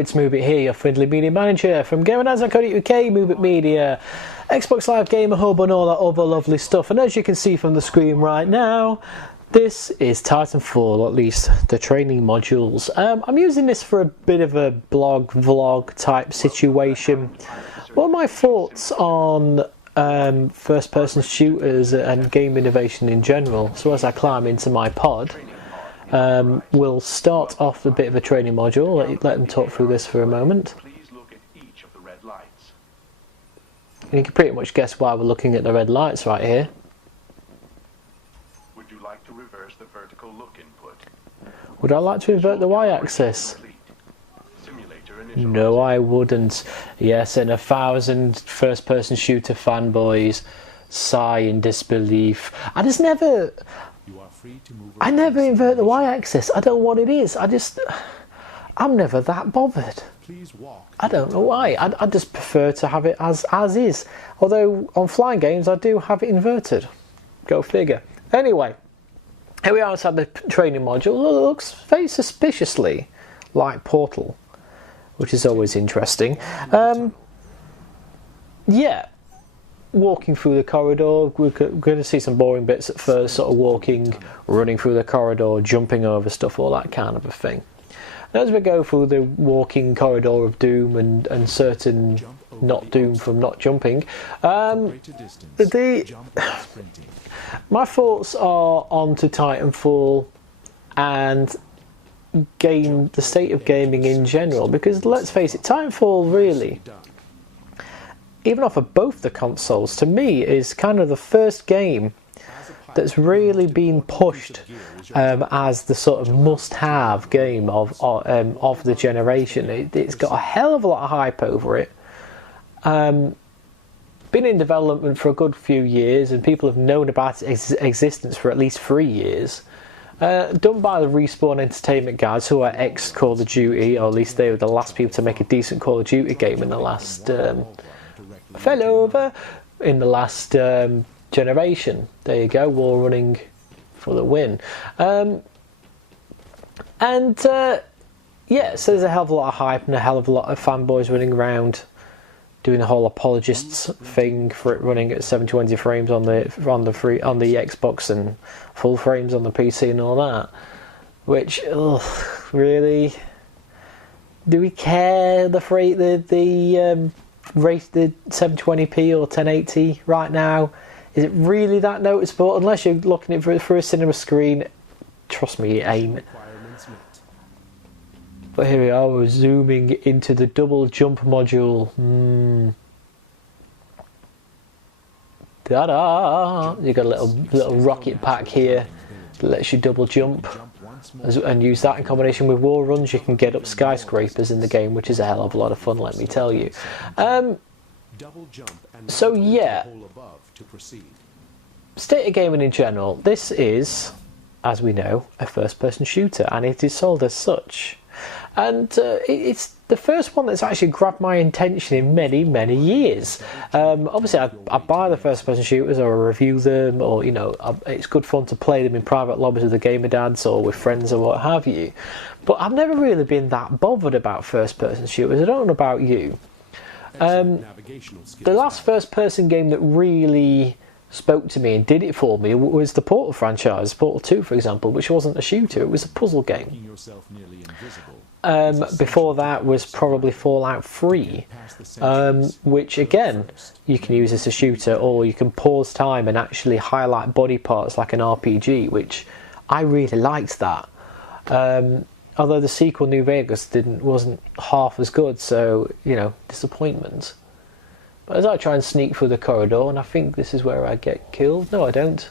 it's Moobit here, your friendly media manager from GamerNaz.co.uk, Moobit Media, Xbox Live Gamer Hub and all that other lovely stuff. And as you can see from the screen right now, this is Titanfall, at least the training modules. I'm using this for a bit of a blog, vlog type situation. What are my thoughts on first-person shooters and game innovation in general? So as I climb into my pod, we'll start off a bit of a training module, let them talk through this for a moment. And you can pretty much guess why we're looking at the red lights right here. Would you like to reverse the vertical look input? Would I like to invert the y-axis? No, I wouldn't. Yes, and 1,000 first-person shooter fanboys sigh in disbelief. I never invert the y-axis. I don't know what it is. I'm never that bothered. I don't know why. I just prefer to have it as is. Although on flying games I do have it inverted. Go figure. Anyway, here we are inside the training module. It looks very suspiciously like Portal, which is always interesting. Yeah, walking through the corridor, we're going to see some boring bits at first, sort of walking, running through the corridor, jumping over stuff, all that kind of a thing. And as we go through the walking corridor of doom and certain not doom from not jumping, my thoughts are on to Titanfall and the state of gaming in general, because let's face it, Titanfall really, even off of both the consoles, to me is kind of the first game that's really been pushed as the sort of must-have game of the generation. It's got a hell of a lot of hype over it. Been in development for a good few years, and people have known about its existence for at least 3 years. Done by the Respawn Entertainment guys, who are ex-Call of Duty, or at least they were the last people to make a decent Call of Duty game in the last generation. There you go, War Running for the win. Yeah, so there's a hell of a lot of hype and a hell of a lot of fanboys running around doing the whole apologists thing for it running at 720 frames on the Xbox and full frames on the PC and all that. Which, really? Do we care the 720p or 1080 right now? Is it really that noticeable? Unless you're looking at it through a cinema screen, trust me, it ain't. But here we are, we're zooming into the double jump module. Ta-da! You got a little rocket pack here that lets you double jump, and use that in combination with wall runs. You can get up skyscrapers in the game, which is a hell of a lot of fun, let me tell you. So yeah, state of gaming in general. This is, as we know, a first-person shooter, and it is sold as such. And it's the first one that's actually grabbed my attention in many, many years. Obviously, I buy the first-person shooters, or I review them, or it's good fun to play them in private lobbies with the gamer dads or with friends or what have you. But I've never really been that bothered about first-person shooters. I don't know about you. The last first-person game that really spoke to me and did it for me was the Portal franchise, Portal 2 for example, which wasn't a shooter, it was a puzzle game. Before that was probably Fallout 3, which again, you can use as a shooter, or you can pause time and actually highlight body parts like an RPG, which I really liked that. Although the sequel New Vegas wasn't half as good, so disappointment. But as I try and sneak through the corridor, and I think this is where I get killed. No, I don't.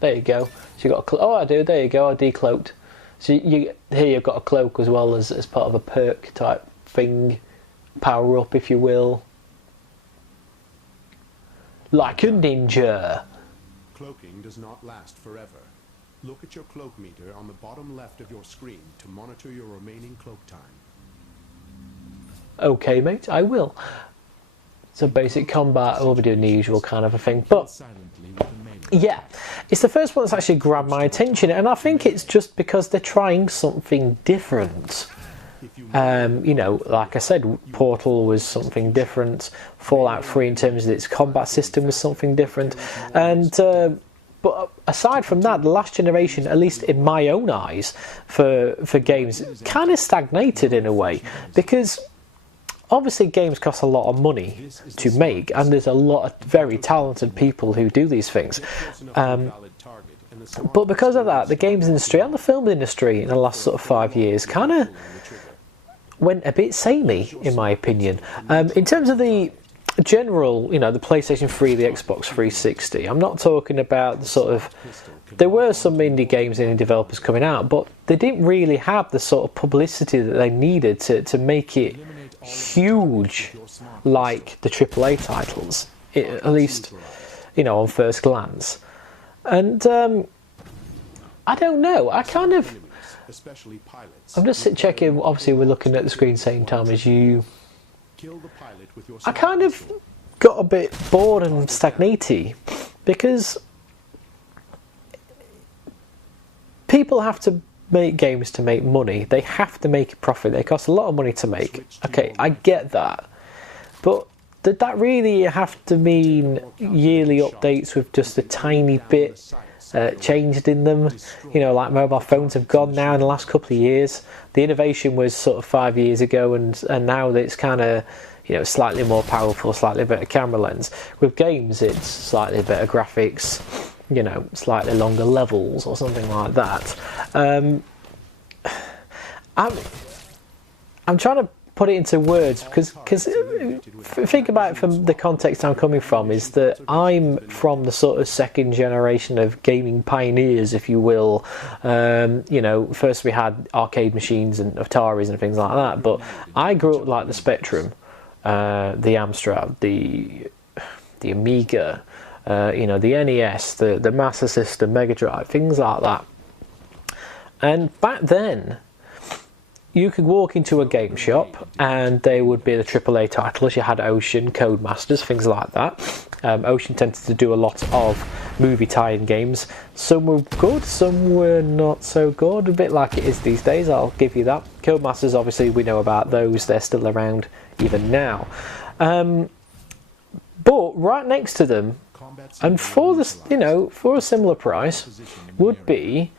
There you go. So you got I do. There you go. I decloaked. So here you've got a cloak as well as part of a perk type thing, power up if you will, like a ninja. Cloaking does not last forever. Look at your cloak meter on the bottom left of your screen to monitor your remaining cloak time. Okay, mate, I will. So basic combat, we'll be doing the usual kind of a thing, but yeah, it's the first one that's actually grabbed my attention, and I think it's just because they're trying something different. Like I said, Portal was something different. Fallout 3, in terms of its combat system, was something different. And but aside from that, the last generation, at least in my own eyes, for games, kind of stagnated in a way, because obviously games cost a lot of money to make, and there's a lot of very talented people who do these things. But because of that, the games industry and the film industry in the last sort of 5 years kind of went a bit samey, in my opinion. In terms of the general, the PlayStation 3, the Xbox 360, I'm not talking about the sort of... There were some indie games and indie developers coming out, but they didn't really have the sort of publicity that they needed to make it huge like the AAA titles, at least, on first glance. And I don't know, I'm just checking, obviously we're looking at the screen same time as you. I kind of got a bit bored and stagnated, because people have to make games to make money. They have to make a profit. They cost a lot of money to make. Okay, I get that. But did that really have to mean yearly updates with just a tiny bit changed in them? Like mobile phones have gone now in the last couple of years. The innovation was sort of 5 years ago, and now it's kind of slightly more powerful, slightly better camera lens. With games, it's slightly better graphics, slightly longer levels or something like that. I'm trying to put it into words, because think about it from the context I'm coming from, is that I'm from the sort of second generation of gaming pioneers, if you will. First we had arcade machines and Ataris and things like that, but I grew up like the Spectrum, the Amstrad, the Amiga, the NES, the Master System, Mega Drive, things like that. And back then, you could walk into a game shop and they would be the AAA titles. You had Ocean, Codemasters, things like that. Ocean tended to do a lot of movie tie-in games. Some were good, some were not so good, a bit like it is these days, I'll give you that. Codemasters, obviously, we know about those, they're still around even now. But right next to them, and for a similar price, would be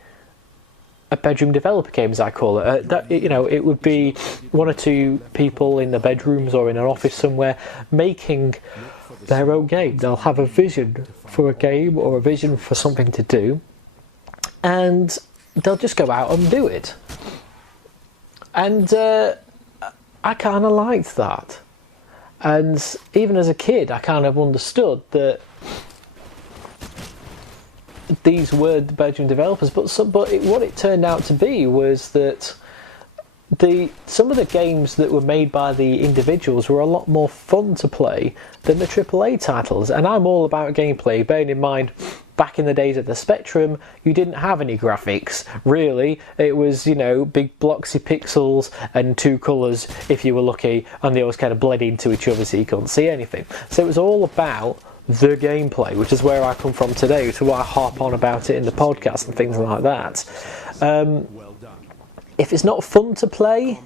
a bedroom developer game, as I call it. It would be one or two people in the bedrooms or in an office somewhere making their own game. They'll have a vision for a game or a vision for something to do, and they'll just go out and do it. And I kind of liked that. And even as a kid, I kind of understood that these were the bedroom developers, but what it turned out to be was that some of the games that were made by the individuals were a lot more fun to play than the AAA titles. And I'm all about gameplay, bearing in mind, back in the days of the Spectrum, you didn't have any graphics, really. It was, big bloxy pixels and two colours, if you were lucky, and they always kind of bled into each other so you couldn't see anything. So it was all about the gameplay, which is where I come from today, to why I harp on about it in the podcast and things like that. If it's not fun to play,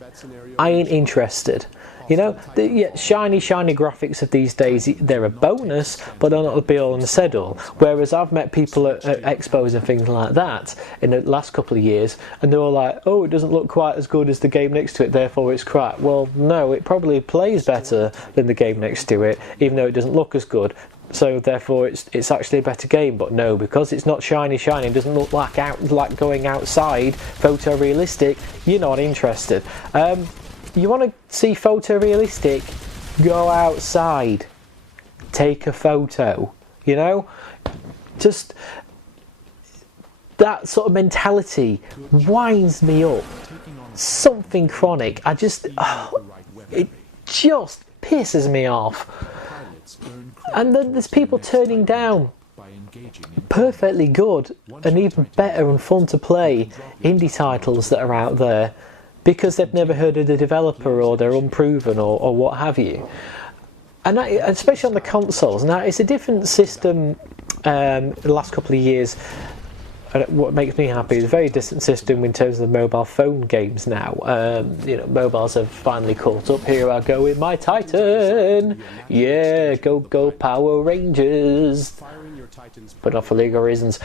I ain't interested. The shiny graphics of these days, they're a bonus, but they're not the be all and the end all. Whereas I've met people at expos and things like that in the last couple of years, and they're all like, oh, it doesn't look quite as good as the game next to it, therefore it's crap. Well, no, it probably plays better than the game next to it, even though it doesn't look as good. So therefore it's actually a better game. But no, because it's not shiny, it doesn't look like going outside, photorealistic, you're not interested. You want to see photorealistic, go outside, take a photo, just that sort of mentality winds me up. Something chronic. It just pisses me off. And then there's people turning down perfectly good and even better and fun to play indie titles that are out there because they've never heard of the developer, or they're unproven, or what have you. And that, especially on the consoles. Now, it's a different system the last couple of years what makes me happy is a very distant system in terms of the mobile phone games now. You know, mobiles have finally caught up. Here I go with my Titan. Yeah, go Power Rangers. But not for legal reasons.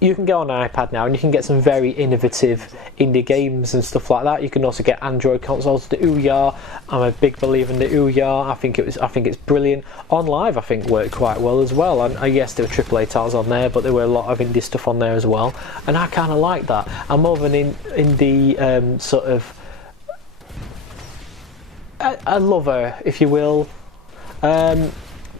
You can go on an iPad now and you can get some very innovative indie games and stuff like that. You can also get Android consoles, the Ouya. I'm a big believer in the Ouya. I think it's brilliant. On Live I think worked quite well as well. And yes, there were AAA titles on there, but there were a lot of indie stuff on there as well. And I kind of like that. I'm more of an indie sort of a lover, if you will.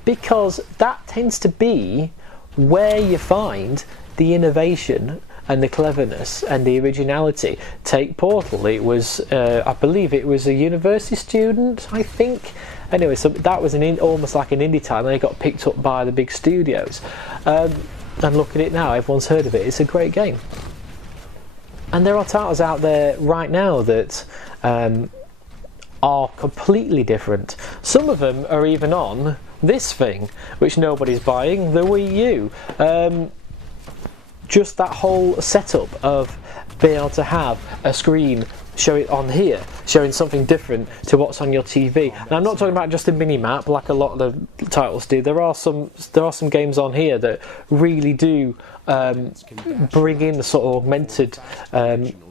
Because that tends to be where you find the innovation and the cleverness and the originality. Take Portal, it was, I believe it was a university student, I think. Anyway, so that was almost like an indie title, and it got picked up by the big studios. And look at it now, everyone's heard of it, it's a great game. And there are titles out there right now that are completely different. Some of them are even on this thing, which nobody's buying, the Wii U. Just that whole setup of being able to have a screen show it on here, showing something different to what's on your TV. And I'm not talking about just a mini map like a lot of the titles do. There are some games on here that really do bring in the sort of augmented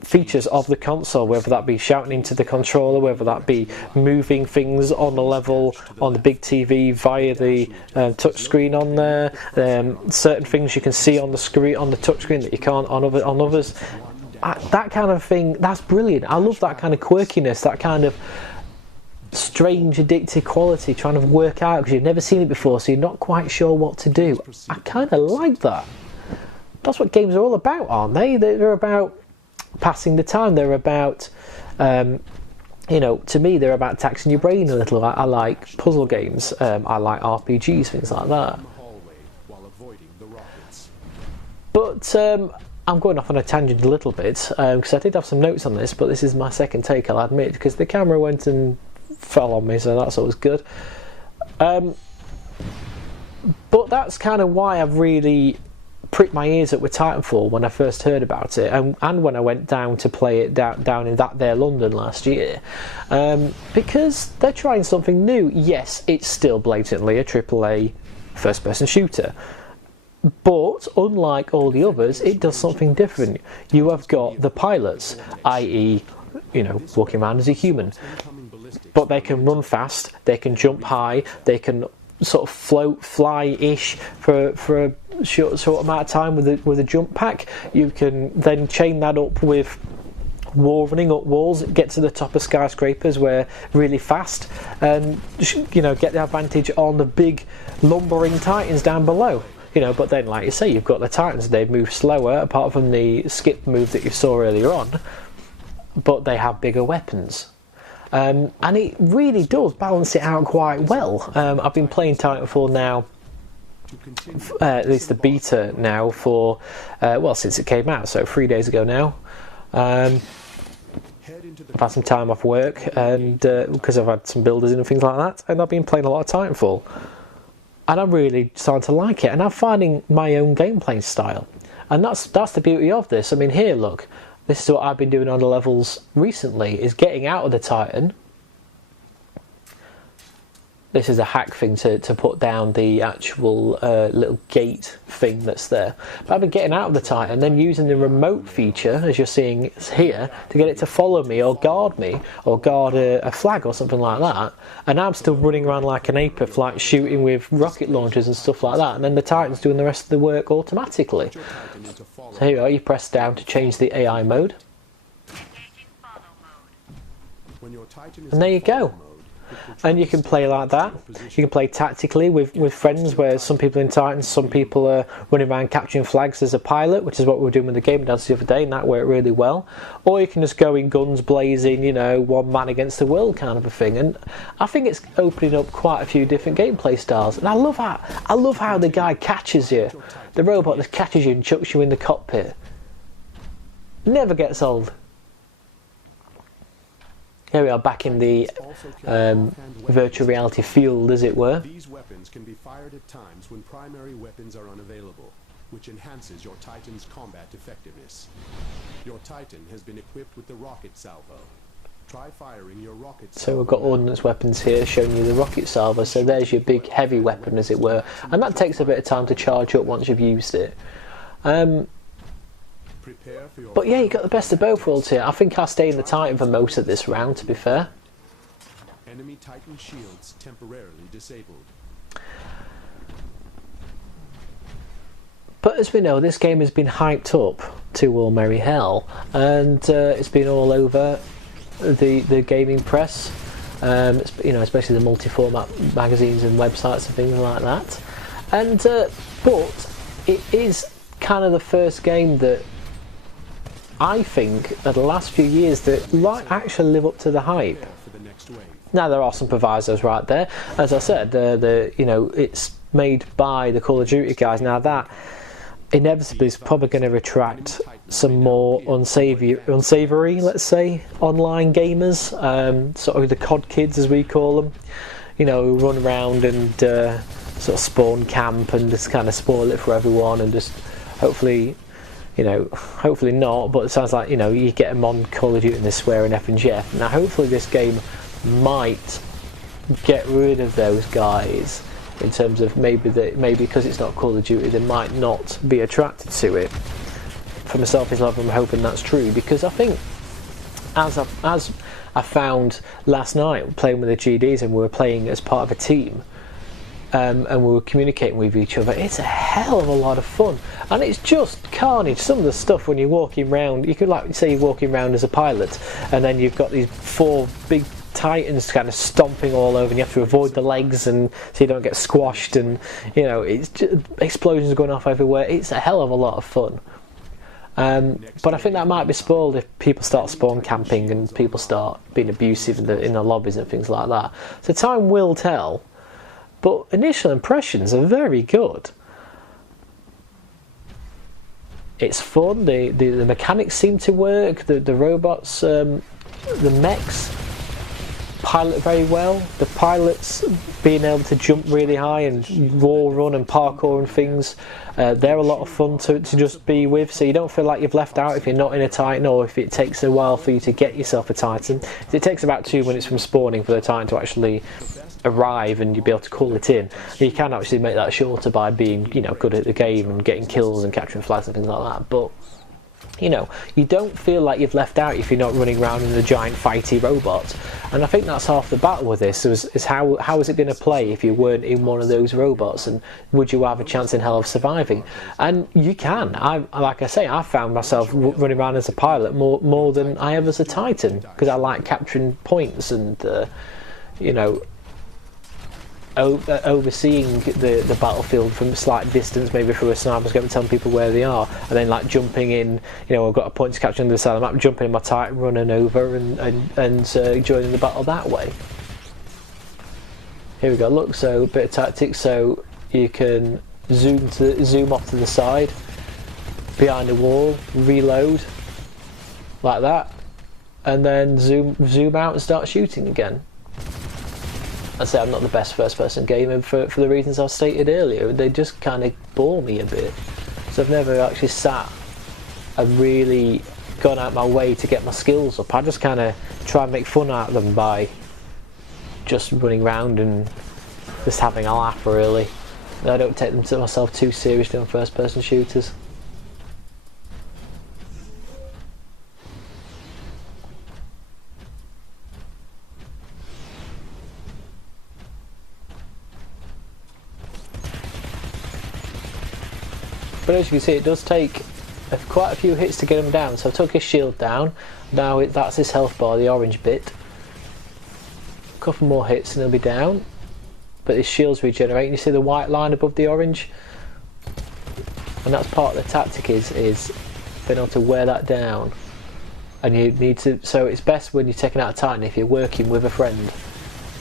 features of the console, whether that be shouting into the controller, whether that be moving things on the level on the big TV via the touch screen on there. Certain things you can see on the screen, on the touch screen, that you can't on others. That kind of thing, that's brilliant. I love that kind of quirkiness, that kind of strange addictive quality, trying to work out because you've never seen it before, so you're not quite sure what to do. I kind of like that. That's what games are all about, aren't they? They're about passing the time. They're about, you know, to me, they're about taxing your brain a little. I like puzzle games. I like RPGs, things like that. But I'm going off on a tangent a little bit because I did have some notes on this, but this is my second take, I'll admit, because the camera went and fell on me, so that's always good. But that's kind of why I've really pricked my ears up with Titanfall when I first heard about it, and when I went down to play it down in that there London last year, because they're trying something new. Yes, it's still blatantly a AAA first-person shooter, but unlike all the others, it does something different. You have got the pilots, i.e., you know, walking around as a human, but they can run fast, they can jump high, they can sort of float, fly-ish for a short amount of time with a jump pack. You can then chain that up with running up walls, get to the top of skyscrapers where really fast, and you know, get the advantage on the big lumbering titans down below. You know, but then, like you say, you've got the Titans. They move slower, apart from the skip move that you saw earlier on, but they have bigger weapons. And it really does balance it out quite well. I've been playing Titanfall now, at least the beta now, for, well, since it came out, so 3 days ago now. I've had some time off work, and because I've had some builders in and things like that, and I've been playing a lot of Titanfall. And I'm really starting to like it, and I'm finding my own gameplay style. And that's the beauty of this. I mean, here, look, this is what I've been doing on the levels recently, is getting out of the Titan. This is a hack thing to put down the actual little gate thing that's there. But I've been getting out of the Titan and then using the remote feature, as you're seeing here, to get it to follow me or guard a flag or something like that. And I'm still running around like an ape, like shooting with rocket launchers and stuff like that. And then the Titan's doing the rest of the work automatically. So here you are, you press down to change the AI mode. And there you go. And you can play like that. You can play tactically with friends, where some people in Titans, some people are running around capturing flags as a pilot, which is what we were doing with the game dance the other day, and that worked really well. Or you can just go in guns blazing, you know, one man against the world kind of a thing. And I think it's opening up quite a few different gameplay styles. And I love how the guy catches you, the robot that catches you and chucks you in the cockpit. Never gets old. Here we are back in the virtual reality field, as it were. These weapons can be fired at times when primary weapons are unavailable. which enhances your Titan's combat effectiveness. Your Titan has been equipped with the rocket salvo. Try firing your rocket salvo. So we've got ordnance weapons here showing you the rocket salvo, so there's your big heavy weapon as it were, and that takes a bit of time to charge up once you've used it. But yeah, you got the best of both worlds here. I think I'll stay in the Titan for most of this round, to be fair. Enemy Titan shields temporarily disabled. But as we know, this game has been hyped up to all merry hell, and it's been all over the gaming press, you know, especially the multi-format magazines and websites and things like that. And but it is kind of the first game that I think that the last few years that might actually live up to the hype. Now there are some provisos right there. As I said, you know, it's made by the Call of Duty guys. Now that inevitably is probably going to attract some more unsavoury, let's say, online gamers, sort of the COD kids as we call them, you know, who run around and sort of spawn camp and just kind of spoil it for everyone, and just hopefully, you know, hopefully not, but it sounds like, you know, you get them on Call of Duty and they swear in F and Jeff. Now hopefully this game might get rid of those guys, in terms of maybe because it's not Call of Duty they might not be attracted to it. For myself, I'm hoping that's true, because I think as I found last night playing with the GDs, and we were playing as part of a team, and we were communicating with each other, it's a hell of a lot of fun, and it's just carnage. Some of the stuff when you're walking around, you could like say you're walking around as a pilot, and then you've got these 4 big Titans kind of stomping all over, and you have to avoid the legs and so you don't get squashed, and you know, it's just, explosions going off everywhere. It's a hell of a lot of fun. But I think that might be spoiled if people start spawn camping and people start being abusive in the lobbies and things like that. So time will tell. But initial impressions are very good. It's fun. The mechanics seem to work. The robots, the mechs pilot very well. The pilots being able to jump really high and wall run and parkour and things, they're a lot of fun to just be with, so you don't feel like you've left out if you're not in a Titan, or if it takes a while for you to get yourself a Titan. It takes about 2 minutes from spawning for the Titan to actually arrive and you'll be able to call it in. You can actually make that shorter by being, you know, good at the game and getting kills and capturing flags and things like that, but you know, you don't feel like you've left out if you're not running around in a giant fighty robot. And I think that's half the battle with this, is how is it going to play if you weren't in one of those robots, and would you have a chance in hell of surviving? And you can. Like I say, I found myself running around as a pilot more than I have as a Titan, because I like capturing points and you know, overseeing the battlefield from a slight distance, maybe through a sniper's scope, telling people where they are, and then like jumping in, you know, I've got a point to capture on the other side of the map, jumping in my Titan, running over and joining the battle that way. Here we go, look, so a bit of tactics, so you can zoom off to the side, behind a wall, reload, like that, and then zoom out and start shooting again. I say I'm not the best first-person gamer for the reasons I've stated earlier. They just kind of bore me a bit. So I've never actually sat and really gone out my way to get my skills up. I just kind of try and make fun out of them by just running around and just having a laugh, really. I don't take them to myself too seriously on first-person shooters. But as you can see, it does take quite a few hits to get him down. So I took his shield down. Now that's his health bar, the orange bit. A couple more hits and he'll be down. But his shield's regenerating. You see the white line above the orange? And that's part of the tactic, is being able to wear that down. And you need to. So it's best when you're taking out a Titan if you're working with a friend.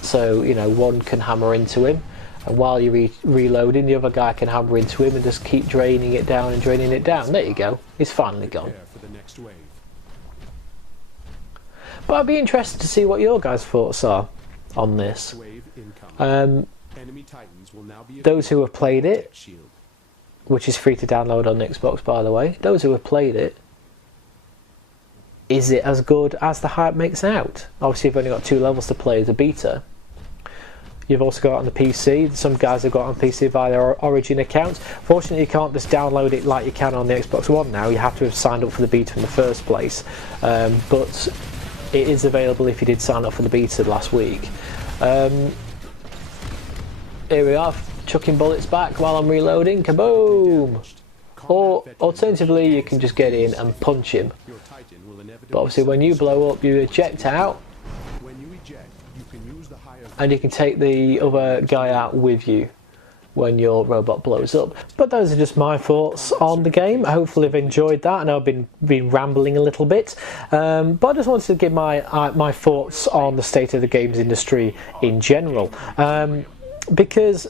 So, you know, one can hammer into him, and while you're reloading, the other guy can hammer into him and just keep draining it down and draining it down. There you go. He's finally gone. But I'd be interested to see what your guys' thoughts are on this. Those who have played it, which is free to download on Xbox, by the way, those who have played it, is it as good as the hype makes out? Obviously, you've only got 2 levels to play as a beta. You've also got it on the PC. Some guys have got it on PC via their Origin accounts. Fortunately, you can't just download it like you can on the Xbox One now. You have to have signed up for the beta in the first place. But it is available if you did sign up for the beta last week. Here we are, chucking bullets back while I'm reloading. Kaboom! Or alternatively, you can just get in and punch him. But obviously, when you blow up, you eject out. And you can take the other guy out with you when your robot blows up. But those are just my thoughts on the game. Hopefully you've enjoyed that. I know I've been rambling a little bit, but I just wanted to give my thoughts on the state of the games industry in general. Because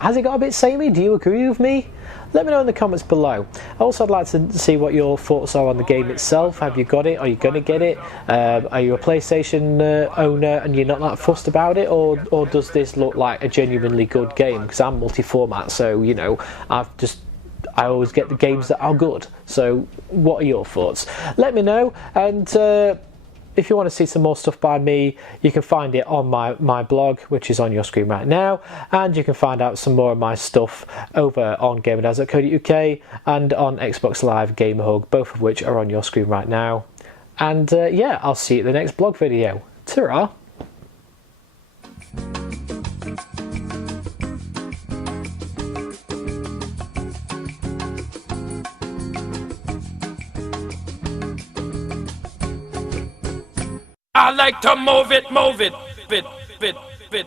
has it got a bit samey? Do you agree with me? Let me know in the comments below. Also, I'd like to see what your thoughts are on the game itself. Have you got it? Are you going to get it? Are you a PlayStation owner and you're not that fussed about it? Or does this look like a genuinely good game? Because I'm multi-format, so, you know, I always get the games that are good. So, what are your thoughts? Let me know, and if you want to see some more stuff by me, you can find it on my blog, which is on your screen right now, and you can find out some more of my stuff over on gamerdaz.co.uk and on Xbox Live Gamer Hug, both of which are on your screen right now. And yeah, I'll see you at the next blog video. Ta-ra! I like to move it, bit, bit.